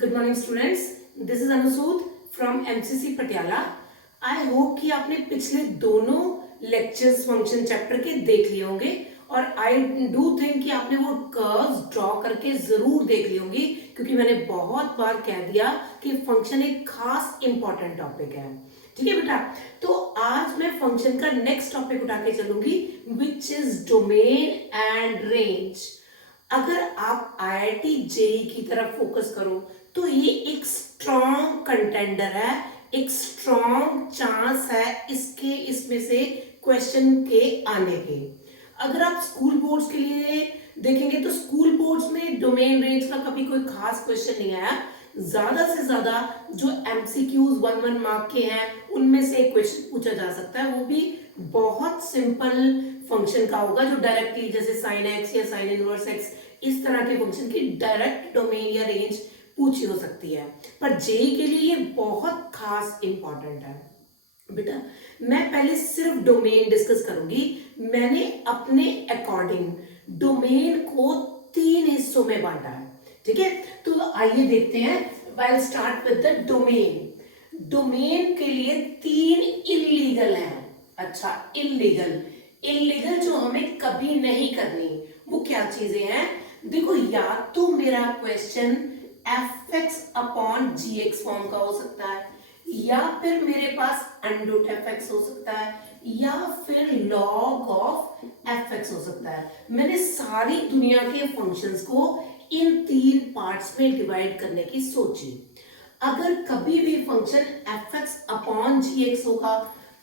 Good morning students, this is Anusood from MCC Patiala. I hope कि आपने पिछले दोनों लेक्चर्स फंक्शन चैप्टर के देख लिए होंगे और आई डू थिंक कि आपने वो कर्व्स ड्रॉ करके जरूर देख ली होंगी, क्योंकि मैंने बहुत बार कह दिया कि फंक्शन एक खास इंपॉर्टेंट टॉपिक है। ठीक है बेटा, तो आज मैं फंक्शन का नेक्स्ट टॉपिक उठा के चलूंगी which is domain and range. अगर आप आईआईटी जेई की तरफ फोकस करो तो ये एक स्ट्रॉन्ग कंटेंडर है, एक स्ट्रॉन्ग चांस है इसमें से क्वेश्चन के आने के। अगर आप स्कूल बोर्ड्स के लिए देखेंगे तो स्कूल बोर्ड्स में डोमेन रेंज का कभी कोई खास क्वेश्चन नहीं आया। ज्यादा से ज्यादा जो एमसीक्यूज 1-1 मार्क के हैं उनमें से एक क्वेश्चन पूछा जा सकता है, वो भी बहुत सिंपल फंक्शन का होगा जो डायरेक्टली जैसे साइन एक्स या साइन इनवर्स एक्स इस तरह के फंक्शन की डायरेक्ट डोमेन या रेंज पूछी हो सकती है। पर जेई के लिए ये बहुत खास इंपॉर्टेंट है। बेटा मैं पहले सिर्फ डोमेन डिस्कस करूंगी। मैंने अपने अकॉर्डिंग डोमेन को 3 हिस्सों में बांटा है। ठीक है, तो आइए देखते हैं। I start with the domain. Domain के लिए 3 इलीगल है। अच्छा, इलीगल जो हमें कभी नहीं करनी, वो क्या चीजें हैं? देखो, या तो मेरा question fx upon gx form का हो सकता है, या फिर मेरे पास अंडर fx हो सकता है, या फिर log ऑफ fx हो सकता है। मैंने सारी दुनिया के फंक्शंस को इन 3 पार्ट्स में डिवाइड करने की सोची। अगर कभी भी फंक्शन fx अपॉन gx होगा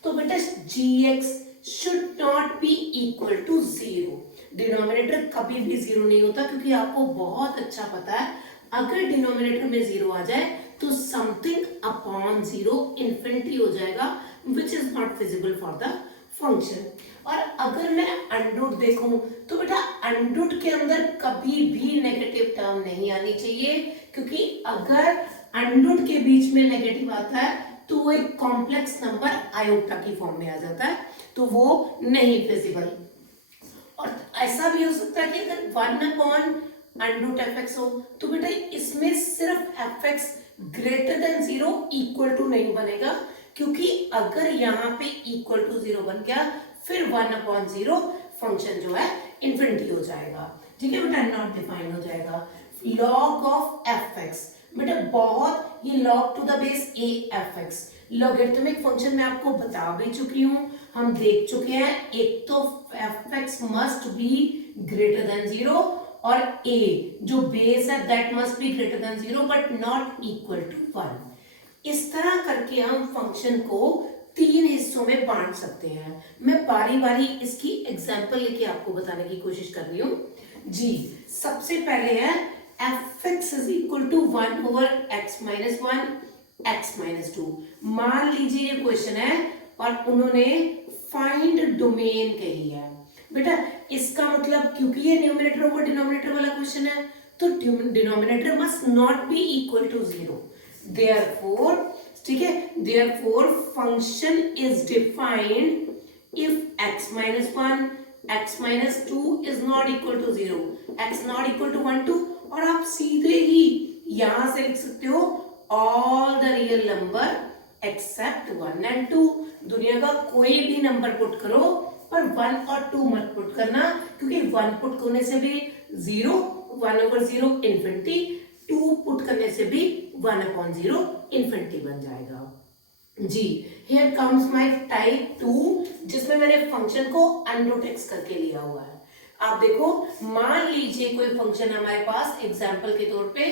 तो बेटा gx should not be equal to 0। Denominator कभी भी 0 नहीं होता, क्योंकि आपको बहुत अच्छा पता है अगर डिनोमिनेटर में 0 आ जाए तो समथिंग अपॉन 0 इंफिनिटी हो जाएगा, which is not feasible for the function. और अगर मैं अंडरूट देखूं तो बेटा अंडरूट के अंदर कभी भी नेगेटिव टर्म नहीं आनी चाहिए, क्योंकि अगर अंडरूट के बीच में नेगेटिव आता है तो वो एक कॉम्प्लेक्स नंबर आयोटा की फॉर्म में आ जाता है, तो वो नहीं फिजिबल। और ऐसा भी हो सकता है कि अगर 1 अपॉन अंडरूट fx हो तो बेटा इसमें सिर्फ fx greater than 0 equal to नहीं बनेगा, क्योंकि अगर यहाँ पे इक्वल टू 0 बन गया फिर 1 अपॉन 0 फंक्शन जो है इंफिनिटी हो जाएगा। ठीक है बेटा, नॉट डिफाइंड हो जाएगा। log ऑफ fx, बेटा बहुत ये log to the base a fx logarithmic function मैं आपको बता भी चुकी हूं, हम देख चुके हैं। एक तो fx must be greater than 0 और a जो बेस है that must be greater than 0 but not equal to 1। इस तरह करके हम फंक्शन को 3 हिस्सों में बांट सकते हैं। मैं बारी बारी इसकी एग्जांपल लेके आपको बताने की कोशिश कर रही हूं जी। सबसे पहले है fx is equal to 1 over x minus 1 x minus 2। मान लीजिए ये क्वेश्चन है और उन्होंने फाइंड डोमेन कही है। बेटा इसका मतलब क्योंकि ये न्यूमरेटर ओवर डिनोमिनेटर वाला क्वेश्चन है तो denominator must not be equal to 0। Therefore, ठीक है, therefore function is defined if x minus 1 x minus 2 is not equal to 0, x not equal to 1 2। और आप सीधे ही यहां से लिख सकते हो all the real number except 1 and 2। दुनिया का कोई भी नंबर पुट करो पर 1 और 2 मत पुट करना, क्योंकि 1 पुट करने से भी 0 1 ओवर 0 इंफिनिटी, 2 पुट करने से भी 1 अपॉन 0 इंफिनिटी बन जाएगा जी। हियर कम्स माय टाइप 2 जिसमें मैंने फंक्शन को अंडरूट x करके लिया हुआ है। आप देखो, मान लीजिए कोई फंक्शन हमारे पास एग्जांपल के तौर पे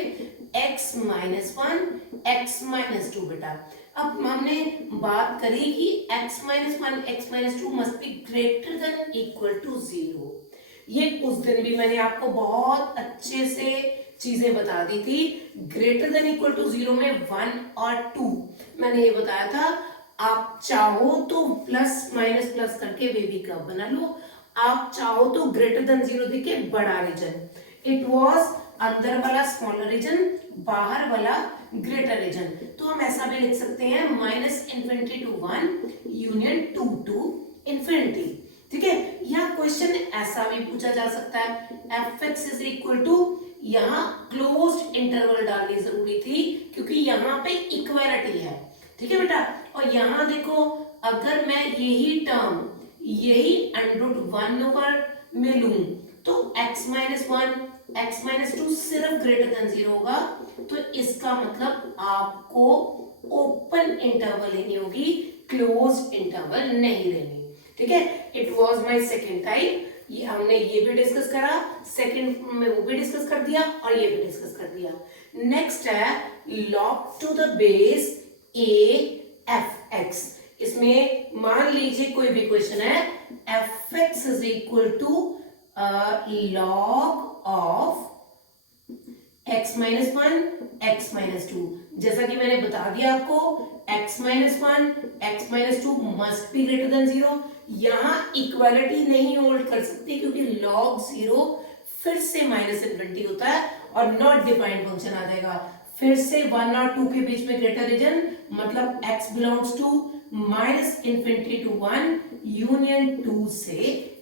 x माइनस 1 x माइनस 2। बेटा अब हमने बात करी कि x minus 1 x minus 2 must be greater than equal to 0। ये उस दिन भी मैंने आपको बहुत अच्छे से चीजें बता दी थी। ग्रेटर देन इक्वल टू 0 में 1 और 2 मैंने ये बताया था। आप चाहो तो प्लस माइनस प्लस करके बेबी कब बना लो, आप चाहो तो ग्रेटर देन 0 देके बड़ा रीजन। इट वॉज अंदर वाला स्मॉलर रीजन, बाहर वाला ग्रेटर रीजन। तो हम ऐसा भी लिख सकते हैं minus infinity to 1 union 2 to infinity. ठीक है, या क्वेश्चन ऐसा भी पूछा जा सकता है fx इज इक्वल टू यहाँ क्लोज्ड इंटरवल डालनी जरूरी थी क्योंकि यहाँ पे इक्वालिटी है, ठीक है बेटा। और यहाँ देखो अगर मैं यही टर्म यही √1 में लूं तो x-1 x-2 सिर्फ ग्रेटर देन 0 होगा, तो इसका मतलब आपको ओपन इंटरवल लेनी होगी, क्लोज्ड इंटरवल नहीं लेनी, ठीक है। It was my second type, ये हमने ये भी डिस्कस करा, सेकंड में वो भी डिस्कस कर दिया और ये भी डिस्कस कर दिया। नेक्स्ट है log to the base a(f(x). इसमें मान लीजिए कोई भी क्वेश्चन है f(x) is equal to log of x-1 x-2। जैसा कि मैंने बता दिया आपको x-1 x-2 must be greater than 0। यहां इक्वालिटी नहीं होल्ड कर सकती क्योंकि log 0 फिर से -∞ होता है और नॉट डिफाइंड फंक्शन आ जाएगा। फिर से 1 और 2 के बीच में ग्रेटर रीजन, मतलब x belongs to -∞ to 1 union 2 से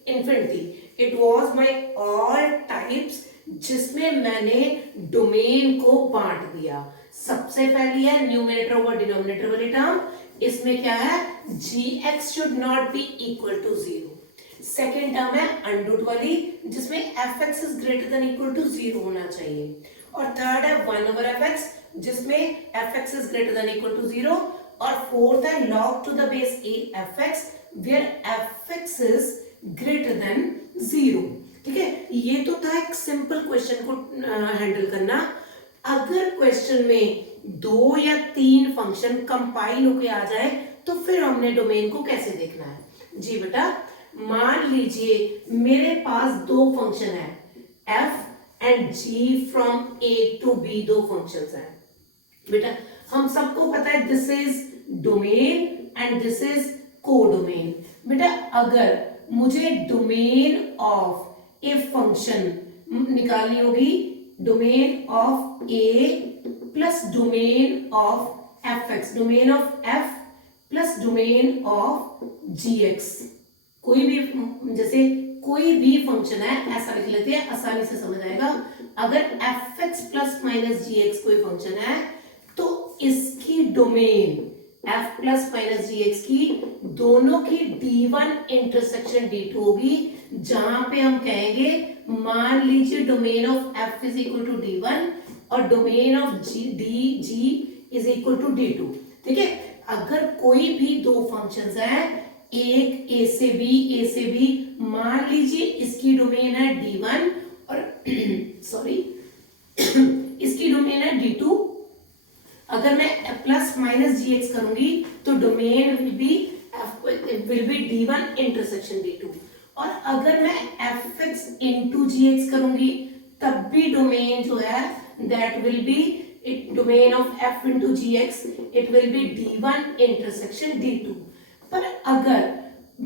infinity. It was my all types जिसमें मैंने डोमेन को बांट दिया। सबसे पहली है न्यूमरेटर ओवर डिनोमिनेटर वाली टर्म, इसमें क्या है gx should not be equal to 0। Second term है अनरूट वाली जिसमें fx is greater than equal to 0 होना चाहिए। और थर्ड है 1/fx जिसमें fx is greater than equal to 0। और फोर्थ है log to the base a(f(x) where fx is greater than 0, ठीक है। ये तो था एक सिंपल क्वेश्चन को हैंडल करना। अगर क्वेश्चन में 2 या 3 फंक्शन कंपाइल होके आ जाए तो फिर हमने डोमेन को कैसे देखना है। जी बेटा, मान लीजिए मेरे पास 2 फंक्शन है f and g from a to b, 2 functions हैं बेटा। हम सबको पता है this is domain and this is codomain. बेटा अगर मुझे डोमेन ऑफ ए फंक्शन निकालनी होगी, domain of a plus domain of f(x), domain of f plus domain of gx। कोई भी जैसे कोई भी फंक्शन है ऐसा लिख लेते हैं, आसानी से समझ आएगा। अगर f(x) प्लस माइनस gx कोई फंक्शन है तो इसकी domain f plus minus gx की दोनों की d1 इंटरसेक्शन d2 होगी, जहां पे हम कहेंगे मान लीजिए domain of f is equal to d1 और domain of g is equal to d2, ठीक है। अगर कोई भी 2 फंक्शंस हैं, एक a से b, मान लीजिए इसकी डोमेन है d1 और सॉरी इसकी डोमेन है d2। अगर मैं प्लस माइनस gx करूंगी तो domain will be d1 intersection d2। और अगर मैं fx इंटू gx करूंगी तब भी डोमेन जो है that will be domain of f into gx, it will be d1 intersection d2। पर अगर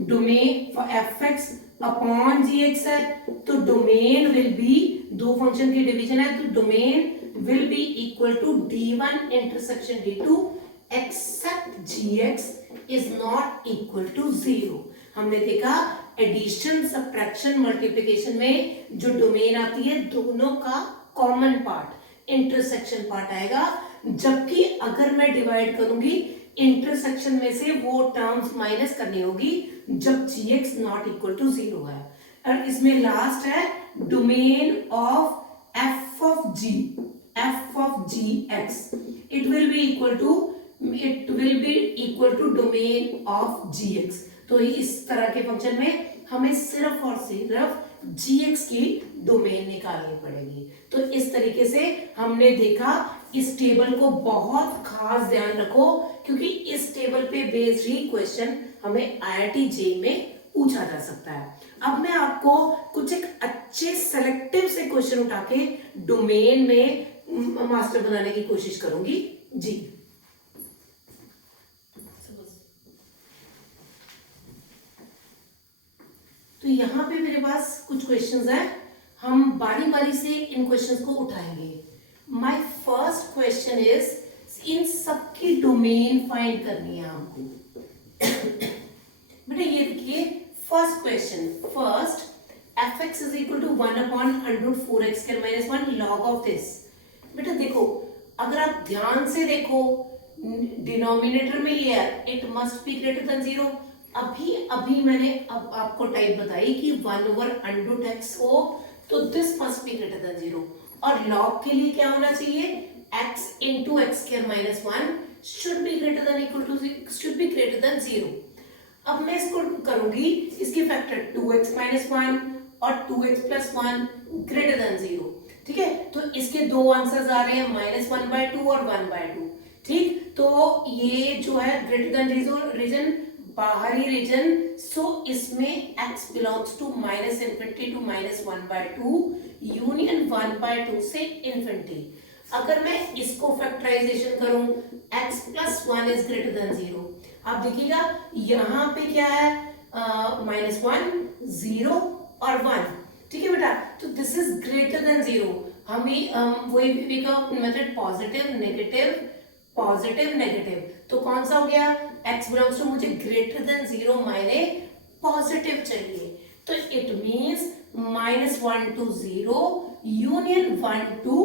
डोमेन fx अपॉन gx है तो डोमेन विल बी, 2 फंक्शन की डिवीजन है तो domain will be equal to d1 intersection d2 except gx is not equal to 0। हमने देखा addition, subtraction, multiplication में जो डोमेन आती है दोनों का कॉमन पार्ट इंटरसेक्शन पार्ट आएगा, जबकि अगर मैं डिवाइड करूंगी इंटरसेक्शन में से वो टर्म्स माइनस करनी होगी जब gx नॉट इक्वल टू 0 है। और इसमें लास्ट है domain of f of gx, it will be equal to domain of gx। तो इस तरह के फंक्शन में हमें सिर्फ और सिर्फ gx की डोमेन निकालनी पड़ेगी। तो इस तरीके से हमने देखा। इस टेबल को बहुत खास ध्यान रखो क्योंकि इस टेबल पे बेस्ड ही क्वेश्चन हमें IIT JEE में पूछा जा सकता है। अब मैं आपको कुछ एक अच्छे सेलेक्टिव से क्वेश्चन उठा के डोमेन में मास्टर बनाने की कोशिश करूंगी। जी तो यहाँ पे मेरे पास कुछ क्वेश्चंस हैं, हम बारी बारी से इन क्वेश्चंस को उठाएंगे। माय फर्स्ट क्वेश्चन इज, इन सबकी डोमेन फाइंड करनी है हमको। बेटा ये देखिए first question, first fx x is equal to 1/√4x² - 1 log of this. बेटा देखो, अगर आप ध्यान से देखो डिनोमिनेटर में ये है, it must be greater than 0। अभी अभी मैंने अब आपको टाइप बताई कि 1/√x हो तो this must be greater than 0, और लॉग के लिए क्या होना चाहिए, x into x² - 1 should be greater than equal to should be greater than 0। अब मैं इसको करूंगी, इसके फैक्टर 2x - 1 और 2x + 1 ग्रेटर देन 0। ठीक है, तो इसके दो आंसर्स आ रहे हैं, -1/2 और 1/2। ठीक, तो ये जो है ग्रेटर देन रीजन, बाहरी रीजन, सो इसमें x belongs to -∞ to -1/2 union 1/2 से इन्फिनिटी। अगर मैं इसको फैक्टराइजेशन करूं, x + 1 इज ग्रेटर देन 0। आप देखिएगा यहाँ पे क्या है, -1, 0 और 1। ठीक है बेटा, तो दिस इज ग्रेटर देन 0। हम वही का मेथड पॉजिटिव नेगेटिव, तो कौन सा हो गया, x बिलोंग्स टू, मुझे ग्रेटर देन 0 मायने पॉजिटिव चाहिए, तो it means -1 to 0 union 1 to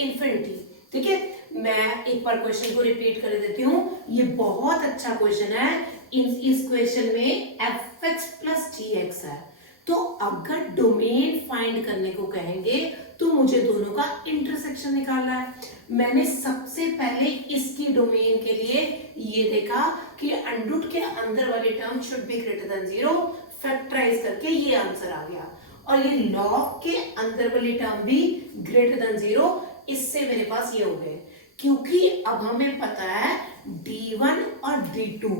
infinity. ठीक है, मैं एक बार क्वेश्चन को रिपीट कर देती हूँ, ये बहुत अच्छा क्वेश्चन है। इस क्वेश्चन में fx + gx है, तो अगर डोमेन फाइंड करने को कहेंगे तो मुझे दोनों का इंटरसेक्शन निकालना है। मैंने सबसे पहले इसकी डोमेन के लिए ये देखा कि अंडर के अंदर वाली term should be greater than 0, factorise करके ये आंसर आ गया, और ये लॉग के अंदर वाली टर्म भी ग्रेटर देन 0, इससे मेरे पास ये हो गए। क्योंकि अब हमें पता है D1 और D2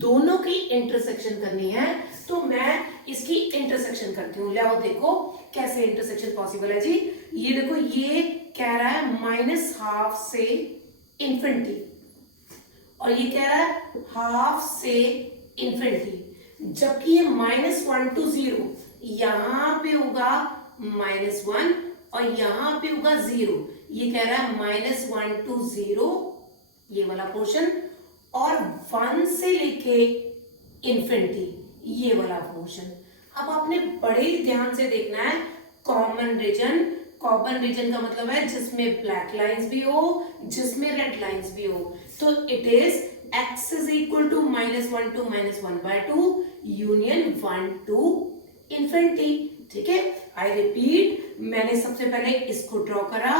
दोनों की इंटरसेक्शन करनी है, तो मैं इसकी इंटरसेक्शन करती हूँ। लाओ देखो कैसे इंटरसेक्शन पॉसिबल है जी। ये देखो, ये कह रहा है -½ से इन्फिनिटी, और ये कह रहा है ½ से इन्फिनिटी, जबकि ये -1 to 0, यहां पे होगा -1 और यहां पे होगा 0। ये कह रहा है -1 to 0 ये वाला पोर्शन, और 1 से लेके इन्फिनिटी ये वाला पोर्शन। अब आपने बड़े ध्यान से देखना है कॉमन रीजन का मतलब है जिसमें ब्लैक लाइंस भी हो, जिसमें रेड लाइंस भी हो। तो it is x is equal to -1 to -1/2 union 1 to infinity. ठीक है, आई रिपीट, मैंने सबसे पहले इसको ड्रॉ करा,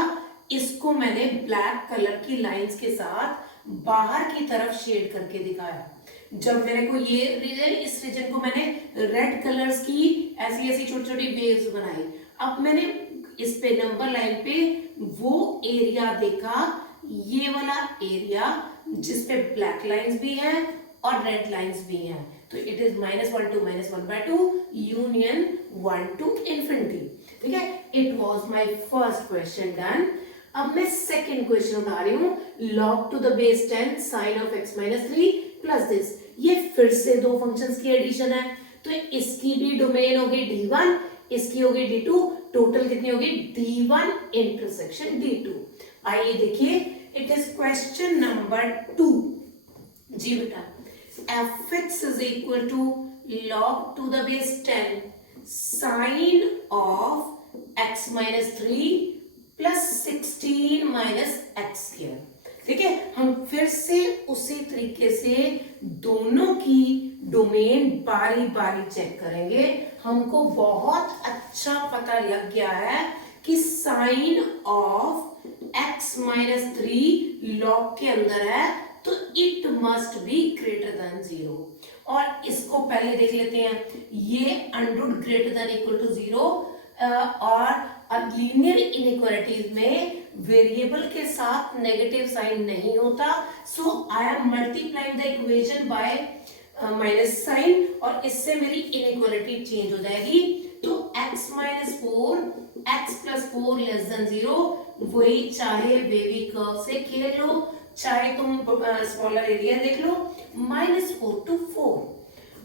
इसको मैंने ब्लैक कलर की लाइंस के साथ बाहर की तरफ शेड करके दिखाया। जब मेरे को ये रीजन, इस रीजन को मैंने रेड कलर्स की ऐसी छोटी छोटी वेव्स बनाई। अब मैंने इस पे नंबर लाइन पे वो एरिया देखा, ये वाला एरिया जिसपे ब्लैक लाइंस भी हैं और रेड लाइंस भी हैं, तो it is -1 to -1/2 union 1 to infinity. ठीक है, it was my first question done. अब मैं सेकेंड क्वेश्चन उठा रही हूँ, log to the base 10 sin of x - 3 plus this. ये फिर से दो फंक्शंस की एडिशन है, तो इसकी भी डोमेन होगी D1, इसकी होगी D2, टोटल कितनी होगी D1 इंटरसेक्शन D2। आइए देखिए, इट इज क्वेश्चन नंबर 2 जी बेटा। fx is equal to log to the base 10 sin of x - 3 plus 16 - x²। ठीक है, हम फिर से उसी तरीके से दोनों की डोमेन बारी बारी चेक करेंगे। हमको बहुत अच्छा पता लग गया है कि साइन ऑफ x - 3 लॉग के अंदर है, तो it must be greater than 0। और इसको पहले देख लेते हैं, ये under greater than equal to 0, और लीनियर इनइक्वालिटीज में वेरिएबल के साथ नेगेटिव साइन नहीं होता, so I am multiplying the equation by minus sign, और इससे मेरी इनइक्वालिटी चेंज हो जाएगी। तो x - 4 x + 4 लेस देन 0, वही चाहे वेवी कर्व से खेल लो, चाहे तुम स्मॉलर एरिया देख लो, -4 to 4।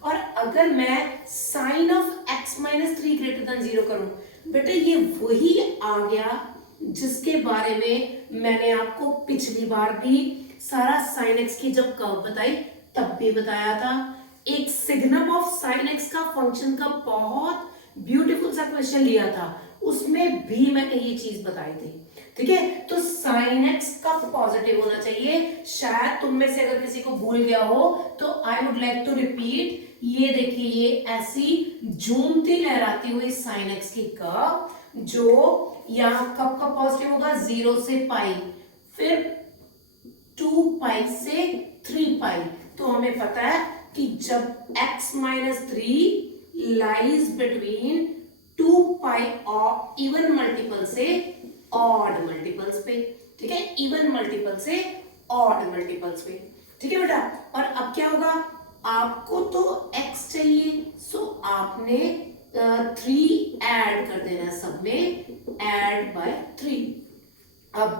और अगर मैं sine of x - 3 greater than 0 करूं, बेटा ये वही आ गया जिसके बारे में मैंने आपको पिछली बार भी सारा sin x की जब कर्व बताई तब भी बताया था। एक सिग्नम ऑफ sin x का फंक्शन का बहुत ब्यूटीफुल सा क्वेश्चन लिया था उसमें भी मैंने ये चीज बताई थी, ठीक है। तो sin x कब पॉजिटिव होना चाहिए, शायद तुम में से अगर किसी को भूल गया हो तो I would like to repeat. ये देखिए, ये ऐसी झूमती लहराती हुई sin x की कर्व जो यहाँ कब पॉजिटिव होगा, 0 से पाई, फिर 2 पाई से 3 पाई। तो हमें पता है कि जब x माइनस 3 लाइज बिटवीन 2 पाई और इवन मल्टीपल से ऑड मल्टीपल्स पे, ठीक है, इवन मल्टीपल से ऑड मल्टीपल्स पे, ठीक है बेटा। और अब क्या होगा, आपको तो x चाहिए, सो आपने 3 ऐड कर देना, सब में ऐड बाय 3। अब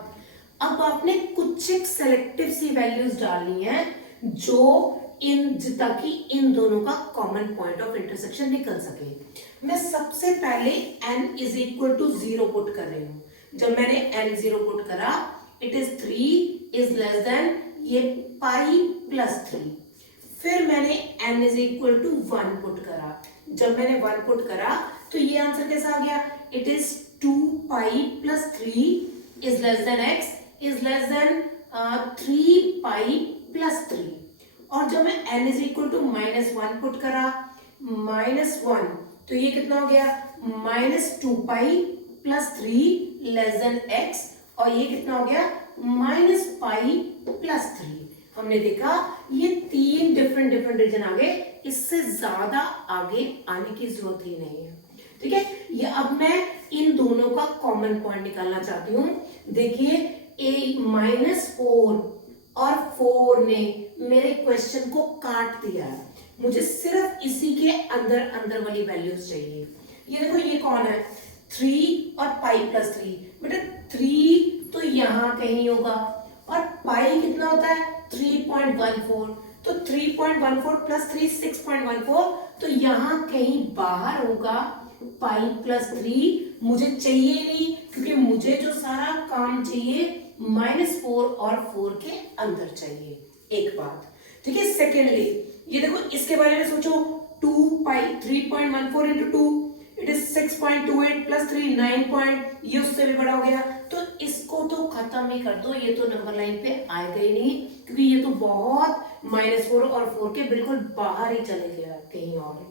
आपने कुछ एक सेलेक्टिव सी वैल्यूज डालनी है जो ताकि इन दोनों का कॉमन पॉइंट ऑफ इंटरसेक्शन निकल सके। मैं सबसे पहले n is equal to 0 put कर रही हूं। जब मैंने n 0 पुट करा, it is 3 is less than ये पाई प्लस 3। फिर मैंने n is equal to 1 put करा। जब मैंने 1 पुट करा तो ये आंसर कैसा आ गया, it is 2 pi plus 3 is less than x is less than 3 pi plus 3। और जब मैं n is equal to -1 put करा, -1, तो ये कितना हो गया, -2 pi plus 3 less than x, और ये कितना हो गया, -पाई प्लस 3। हमने देखा ये 3 डिफरेंट रीजन आ गए, इससे ज्यादा आगे आने की जरूरत ही नहीं है, ठीक है। ये अब मैं इन दोनों का कॉमन पॉइंट निकालना चाहती हूँ। देखिए, -4 और 4 ने मेरे क्वेश्चन को काट दिया है, मुझे सिर्फ इसी के अंदर वाली वैल्यूज चाहिए। ये देखो, ये कौन है, 3 और पाई प्लस 3। बेटा 3 तो यहाँ कहीं होगा, और पाई कितना होता है, 3.14, तो 3.14 प्लस 3 6.14, तो यहाँ कहीं बाहर होगा पाई प्लस 3। मुझे चाहिए नहीं, क्योंकि मुझे जो सारा काम चाहिए -4 और 4 के अंदर चाहिए। एक बात, ठीक है। सेकेंडली, ये देखो, इसके बारे में सोचो, 2 पाई 3.14 इंटू 2 इट इज 6.28 प्लस 3 9 ये उससे भी बड़ा हो गया। तो इसको तो खत्म ही कर दो, ये तो नंबर लाइन पे आएगा ही नहीं, क्योंकि ये तो बहुत -4 और 4 के बिल्कुल बाहर ही चले गया कहीं और।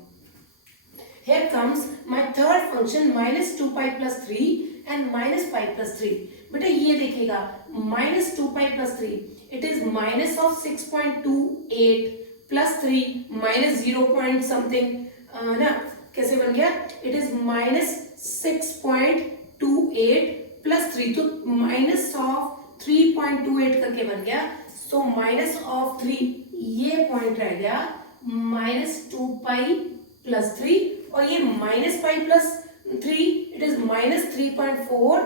Here comes my third function -2 pi plus 3 and -pi plus 3। बेटा ये देखिएगा, -2 pi plus 3 it is minus of 6.28 plus 3 minus 0 point something, ना कैसे बन गया, it is -6.28 plus 3, तो माइनस ऑफ 3.28 करके बन गया। सो माइनस ऑफ 3 ये पॉइंट रह गया, -2 पाई प्लस 3, और ये -pi plus 3 it is -3.14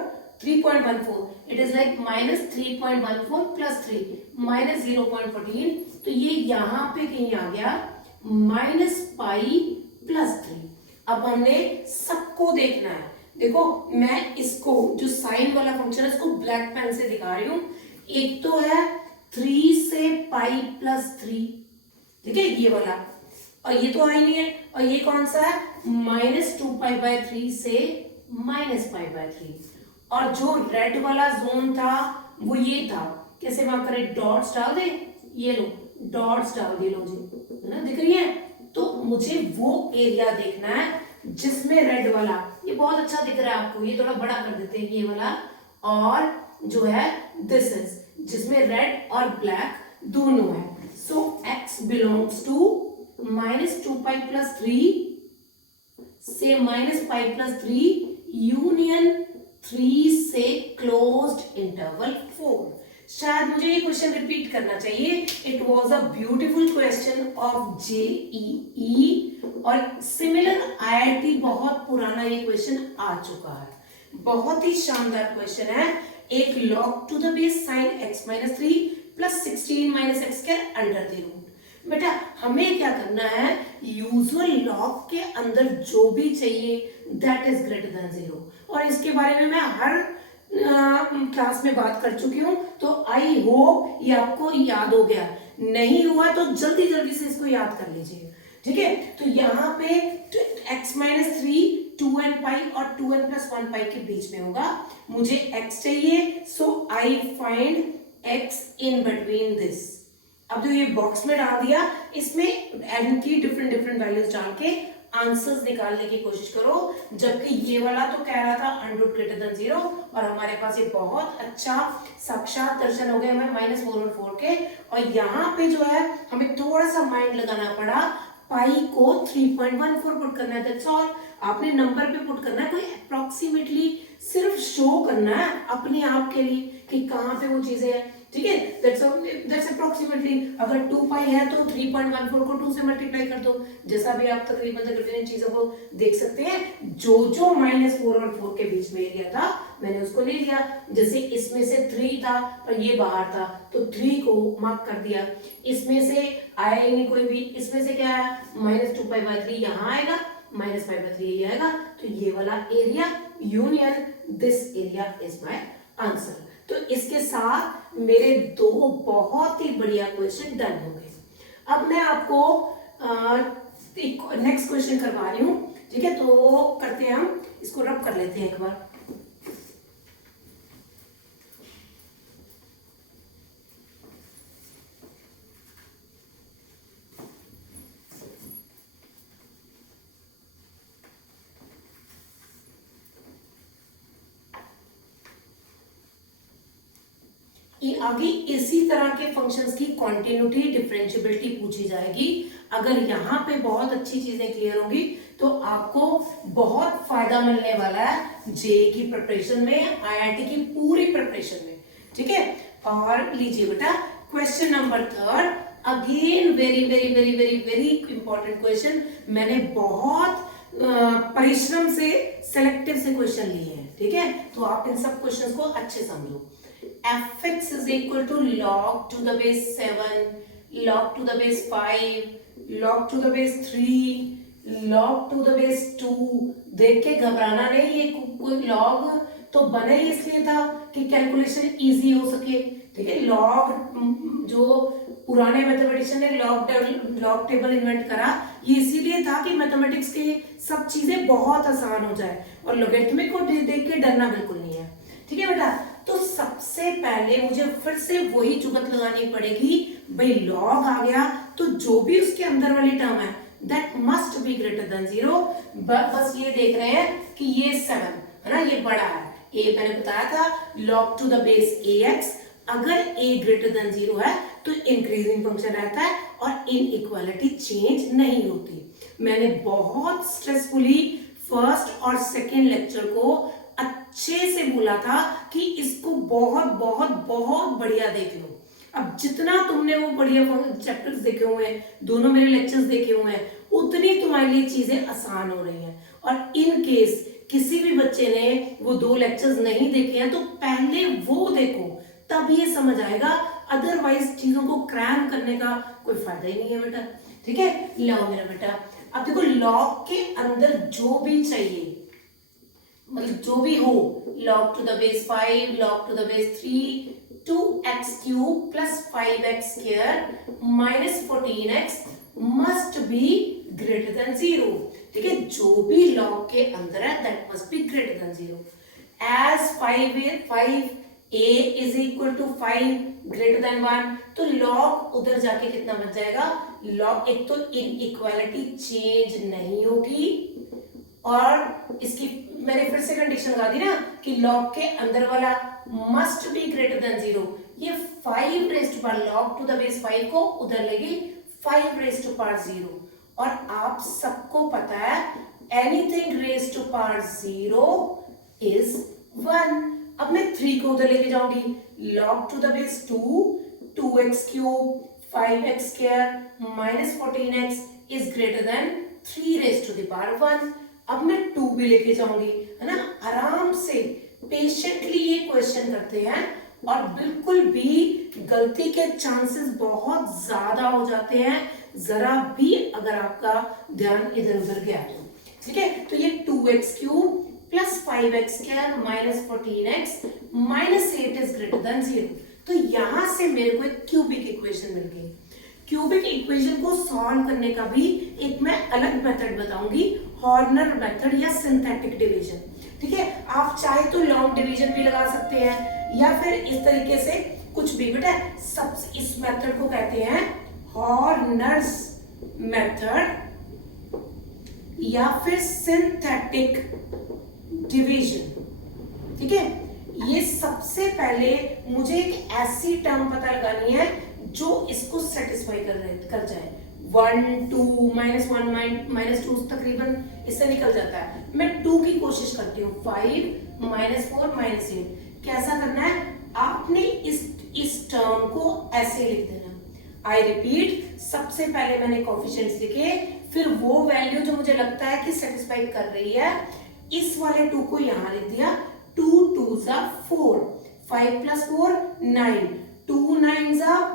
it is like -3.14 plus 3 -0.14, तो ये यहाँ पे कहीं आ गया -पाई प्लस 3। अब हमने सबको देखना है। देखो, मैं इसको जो साइन वाला फंक्शन है इसको ब्लैक पेन से दिखा रही हूं। एक तो है 3 से पाई प्लस 3, ठीक है, ये वाला, और ये तो आई नहीं है। और ये कौन सा है, -2 पाई बाय 3 से -पाई बाय 3। और जो रेड वाला जोन था वो ये था, कैसे वहां करें, डॉट्स डाल दे, ये लो डॉट्स डाल दिए, लो जी, है ना, दिख रही है। तो मुझे वो एरिया देखना है जिसमें रेड वाला, ये बहुत अच्छा दिख रहा है आपको, ये थोड़ा बड़ा कर देते हैं ये वाला, और जो है दिस इज जिसमें रेड और ब्लैक दोनों है। So x belongs to -2 pi plus 3 से -पाई प्लस 3 यूनियन 3 से क्लोज्ड इंटरवल 4। शायद मुझे ये क्वेश्चन रिपीट करना चाहिए। It was a beautiful question of JEE, और सिमिलर IIT बहुत पुराना ये क्वेश्चन आ चुका है, बहुत ही शानदार क्वेश्चन है। एक log to the base sin x minus 3 plus 16 minus x square under the root. बेटा हमें क्या करना है, यूजुअल log के अंदर जो भी चाहिए दैट इज ग्रेटर देन 0, और इसके बारे में मैं हर क्लास में बात कर चुकी हूँ, तो आई होप ये आपको याद हो गया। नहीं हुआ तो जल्दी जल्दी से इसको याद कर लीजिए, ठीक है। तो यहाँ पे x माइनस 3 2 and पाई और 2n प्लस 1 पाई के बीच में होगा। मुझे x चाहिए, so I find x in between this. अब जो ये बॉक्स में डाल दिया, इसमें n की डिफरेंट डिफरेंट वैल्यूज डाल के आंसर्स निकालने की कोशिश करो, जबकि ये वाला तो कह रहा था अंडरूट ग्रेटर देन 0 और हमारे पास ये बहुत अच्छा साक्षात दर्शन हो गए हमें -4 और 4 के। और यहाँ पे जो है हमें थोड़ा सा माइंड लगाना पड़ा, पाई को 3.14 पुट करना है, दैट्स ऑल। आपने नंबर पे पुट करना है, कोई अप्रोक्सीमेटली सिर्फ शो करना है अपने आप के लिए कि कहाँ पे वो चीजें हैं, ठीक है। That's approximately. अगर 2 पाई है तो 3.14 को 2 से मल्टीप्लाई कर दो, जैसा भी आप तकरीबन इन चीजों को देख सकते हैं। जो -4 और 4 के बीच में एरिया था मैंने उसको ले लिया। जैसे इसमें से 3 था और ये बाहर था तो 3 को मार्क कर दिया। इसमें से आया ही नहीं कोई भी, इसमें से क्या आया -2 पाई बाय 3 यहाँ आएगा, -π/3 ये आएगा। तो ये वाला area union this area is my answer. तो इसके साथ मेरे 2 बहुत ही बढ़िया क्वेश्चन डन हो गए। अब मैं आपको नेक्स्ट क्वेश्चन करवा रही हूं, ठीक है। तो करते हैं, हम इसको रब कर लेते हैं एक बार। आगे इसी तरह के फंक्शंस की कॉन्टिन्यूटी डिफरेंशिएबिलिटी पूछी जाएगी। अगर यहाँ पे बहुत अच्छी चीजें क्लियर होंगी तो आपको बहुत फायदा मिलने वाला है जेईई की प्रिपरेशन में, आईआईटी की पूरी प्रिपरेशन में, ठीक है। और लीजिए बेटा question number 3, again very very very very very important question. मैंने बहुत परिश्रम से सेलेक्टिव से क्वेश्चन लिए हैं, ठीक है। तो आप इन सब क्वेश्चंस को अच्छे समझो। fx is equal to log to the base 7, log to the base 5, log to the base 3, log to the base 2। देख के घबराना नहीं, ये कोई log तो बने ही इसलिए था कि कैलकुलेशन इजी हो सके, ठीक है। log जो पुराने मैथमेटिशियन ने log टेबल इन्वेंट करा, ये इसीलिए था कि मैथमेटिक्स के सब चीजें बहुत आसान हो जाए, और लोगरिथमिक को देख के डरना बिल्कुल नहीं है, ठीक है बेटा। तो सबसे पहले मुझे फिर से वही जुगत लगानी पड़ेगी, भाई लॉग आ गया तो जो भी उसके अंदर वाली टर्म है that must be greater than 0। बस ये देख रहे हैं कि ये 7 है ना, ये बड़ा है। ए मैंने बताया था log to the base ax, अगर a ग्रेटर देन 0 है तो इंक्रीजिंग फंक्शन रहता है और इनइक्वालिटी चेंज नहीं होती। मैंने बहुत स्ट्रेसफुली फर्स्ट और सेकेंड लेक्चर को अच्छे से बोला था कि इसको बहुत बहुत बहुत बढ़िया देख लो। अब जितना तुमने वो बढ़िया चैप्टर्स देखे हुए हैं, दोनों मेरे लेक्चर्स देखे हुए हैं, उतनी तुम्हारे लिए चीजें आसान हो रही हैं। और इन केस किसी भी बच्चे ने वो 2 लेक्चर्स नहीं देखे हैं तो पहले वो देखो, तब ये समझ आएगा। अदरवाइज चीजों को क्रैम करने का कोई फायदा ही नहीं है बेटा, ठीक है। लो मेरा बेटा, अब देखो लॉग के अंदर जो भी चाहिए, मतलब जो भी हो, log to the base 5, log to the base 3, 2x cube plus 5x square minus 14x must be greater than 0, ठीक है। जो भी log के अंदर है that must be greater than 0। as 5a is equal to 5 greater than 1, तो log उधर जाके कितना बच जाएगा, log एक तो इनइक्वालिटी चेंज नहीं होगी, और इसकी मैंने फिर से कंडीशन लगा दी ना कि log के अंदर वाला मस्ट बी ग्रेटर देन 0। ये 5 raised to power log to the base 5 को उधर लेगी 5 रेज़्ड टू पावर 0, और आप सबको पता है anything raised to power 0 is 1। अब मैं 3 को उधर लेके जाऊंगी, log to the base 2, 2x cube 5x square minus 14x is greater than 3 raised to the power 1। अब मैं 2 भी लेके जाऊंगी, है ना। आराम से पेशेंटली ये क्वेश्चन करते हैं और बिल्कुल भी गलती के चांसेस बहुत ज्यादा हो जाते हैं जरा भी अगर आपका ध्यान इधर उधर गया तो, ठीक है। तो ये 2x cube plus 5x square minus 14x minus 8 is greater than 0। तो यहां से मेरे को एक क्यूबिक इक्वेशन मिल गई। क्यूबिक इक्वेशन को सॉल्व करने का भी एक मैं अलग मेथड बताऊंगी, हॉर्नर मेथड या सिंथेटिक डिवीजन। ठीक है, आप चाहे तो लॉन्ग डिवीजन भी लगा सकते हैं या फिर इस तरीके से कुछ भी। बेटा सबसे इस मेथड को कहते हैं हॉर्नर्स मेथड या फिर सिंथेटिक डिवीजन। ठीक है, ये सबसे पहले मुझे एक ऐसी टर्म पता लगानी है जो इसको सेटिस्फाई कर जाए। 1 2 -1 -2 तकरीबन इससे निकल जाता है। मैं 2 की कोशिश करती हूँ। 5 -4 -8 कैसा करना है, आपने इस टर्म को ऐसे लिख देना। आई रिपीट, सबसे पहले मैंने कोफिशिएंट्स लिखे, फिर वो वैल्यू जो मुझे लगता है कि सेटिस्फाई कर रही है, इस वाले 2 को यहां लिख दिया। 2 2s are 4, 5 plus 4 9, 2 9s are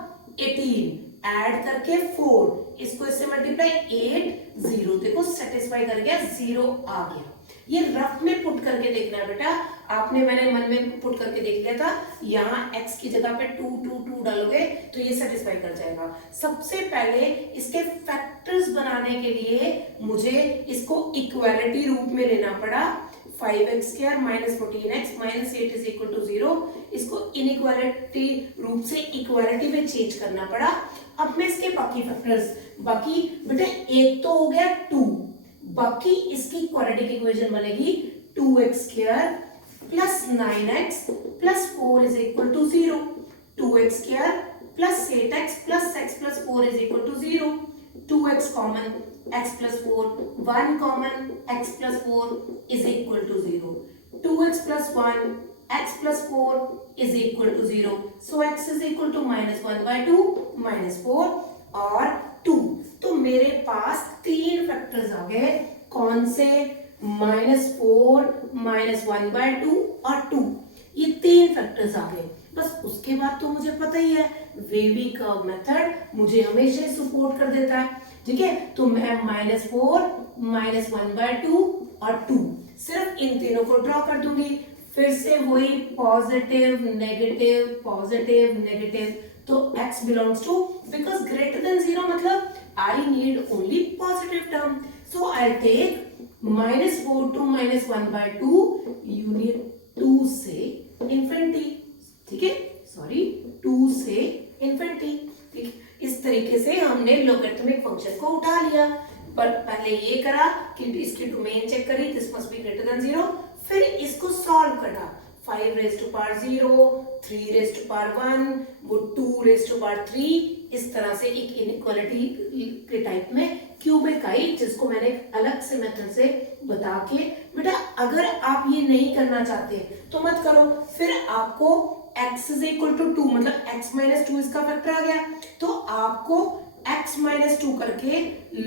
18, add करके 4, इसको इससे मल्टीप्लाई 8 0, देखो सेटिस्फाई कर गया, 0 आ गया। ये रफ में पुट करके देखना है बेटा, आपने मैंने मन में पुट करके देख लिया था। यहाँ x की जगह पे 2 2 2 डालोगे तो ये सेटिस्फाई कर जाएगा। सबसे पहले इसके फैक्टर्स बनाने के लिए मुझे इसको इक्वालिटी रूप में लेना पड़ा। 5x square -14x -8 is equal to 0, इसको इनइक्वालिटी रूप से इक्वालिटी में चेंज करना पड़ा। अब मैं इसके बाकी फैक्टर्स, बाकी बेटा एक तो हो गया 2, बाकी इसकी क्वाड्रेटिक इक्वेशन बनेगी 2x square plus 9x plus 4 is equal to 0, 2x square plus 8x plus x plus 4 is equal to 0, 2x common, x plus 4, 1 common, x plus 4 is equal to 0, 2x plus 1, x plus 4 is equal to 0, so x is equal to -1/2 -4 और 2। तो मेरे पास 3 factors आ गए, कौन से, -4 -1/2 और 2, ये 3 factors आ गए। बस उसके बाद तो मुझे पता ही है वेवी कर्व मेथड मुझे हमेशा सपोर्ट कर देता है। ठीक है, तो मैं -4 -1/2 और 2 सिर्फ इन तीनों को ड्रॉ कर दूंगी। फिर से वही पॉजिटिव नेगेटिव पॉजिटिव नेगेटिव, तो x belongs to, because greater than 0 मतलब I need only positive term, so I'll take -4 to -1/2 unit 2 से infinity। ठीक है, सॉरी 2 से infinity। ठीक, इस तरीके से हमने लोगरिथमिक फंक्शन को उठा लिया। पर पहले ये करा कि इसकी डोमेन चेक करी, this must be greater than 0, फिर इसको सॉल्व करा। 5 raised to power 0, 3 raised to power 1, वो 2 raised to power 3, इस तरह से एक इनइक्वालिटी के टाइप में क्यूबिक आई, जिसको मैंने अलग से मेथड से बता के। बेटा अगर आप ये नहीं करना चाहते तो मत करो, फिर आपको x इज इक्वल टू 2 मतलब x -2 इसका फैक्टर आ गया, तो आपको x -2 करके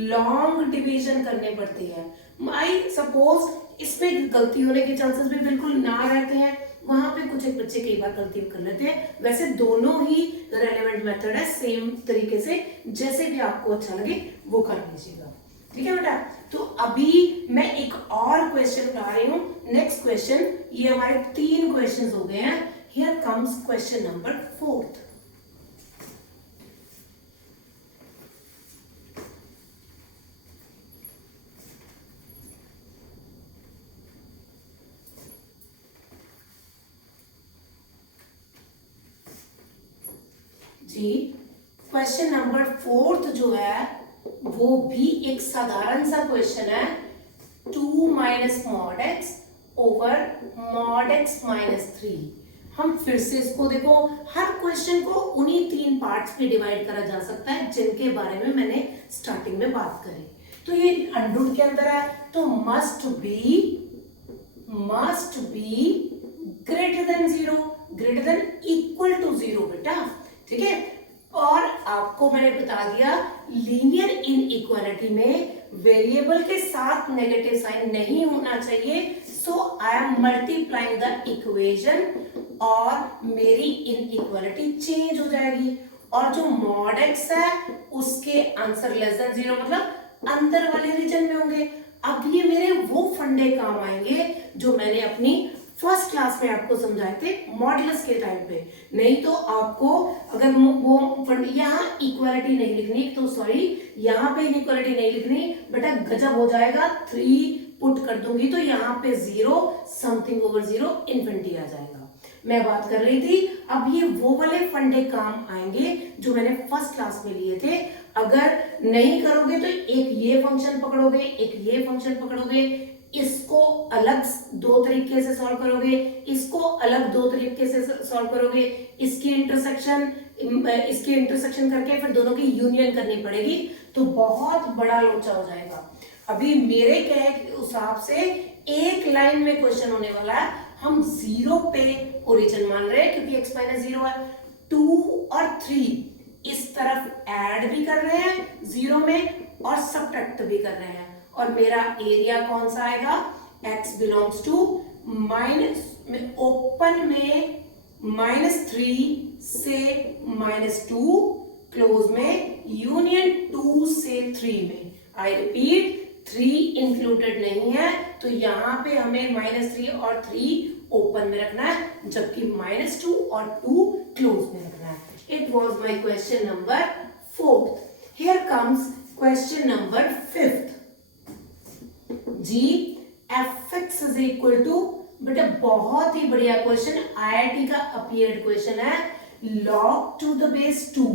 लॉन्ग डिवीजन करने पड़ते हैं। आई सपोज इसमें गलती होने के चांसेस भी बिल्कुल ना रहते हैं, वहां पे कुछ एक बच्चे कई बार गलती कर लेते हैं। वैसे दोनों ही रेलेवेंट मेथड है, सेम तरीके से जैसे भी आपको अच्छा लगे वो कर लीजिएगा। ठीक है बेटा, तो अभी मैं एक और क्वेश्चन उठा रही हूँ। नेक्स्ट क्वेश्चन, ये हमारे 3 क्वेश्चन हो गए हैं। Here comes question number 4। जी, क्वेश्चन नंबर 4 जो है वो भी एक साधारण सा क्वेश्चन है। 2 - mod x over mod x -3। हम फिर से इसको देखो, हर क्वेश्चन को उन्हीं 3 पार्ट्स में डिवाइड करा जा सकता है जिनके बारे में मैंने स्टार्टिंग में बात करी। तो ये अंडररूट के अंदर है, तो must be greater than 0, greater than equal to 0 बेटा। ठीक है, और आपको मैंने बता दिया लीनियर इनइक्वालिटी में वेरिएबल के साथ नेगेटिव साइन नहीं होना चाहिए, so I am multiplying the equation और मेरी इनइक्वालिटी चेंज हो जाएगी। और जो मॉड एक्स है उसके आंसर लेस देन 0 मतलब अंदर वाले रीजन में होंगे। अब ये मेरे वो फंडे काम आएंगे जो मैंने अपनी फर्स्ट क्लास में आपको समझाए थे मॉडुलस के टाइम पे। नहीं तो आपको अगर वो यहाँ इक्वालिटी नहीं लिखनी, तो सॉरी यहाँ पे इक्वालिटी नहीं लिखनी बेटा, गजब हो जाएगा। 3 पुट कर दूंगी तो यहाँ पे 0 समथिंग ओवर 0 इन्फिनिटी आ जाएगा। मैं बात कर रही थी अब ये वो वाले फंडे काम आएंगे जो मैंने फर्स्ट क्लास में लिए थे। अगर नहीं करोगे तो एक ये फंक्शन पकड़ोगे, एक ये फंक्शन पकड़ोगे, इसको अलग 2 तरीके से सॉल्व करोगे, इसको अलग 2 तरीके से सॉल्व करोगे, इसकी इंटरसेक्शन करके फिर दोनों की यूनियन करनी पड़ेगी, तो बहुत बड़ा लोचा हो जाएगा। अभी मेरे कहे के हिसाब से एक लाइन में क्वेश्चन होने वाला है। हम 0 पे ओरिजिन मान रहे हैं क्योंकि x माइनस 0 है। 2 और 3 इस तरफ ऐड भी कर रहे हैं 0 में और सब्ट्रैक्ट भी कर रहे हैं, और मेरा एरिया कौन सा आएगा, x बिलोंग्स टू माइनस में ओपन में -3 से -2, क्लोज में यूनियन 2 से 3 में। आई रिपीट 3 इंक्लूडेड नहीं है, तो यहाँ पे हमें -3 और 3 ओपन में रखना है, जबकि -2 और 2 क्लोज में रखना है। It was my question number 4th। Here comes question number 5th। जी fx इज इक्वल टू, बेटा बहुत ही बढ़िया क्वेश्चन, IIT का अपीयर्ड क्वेश्चन है। log to the base 2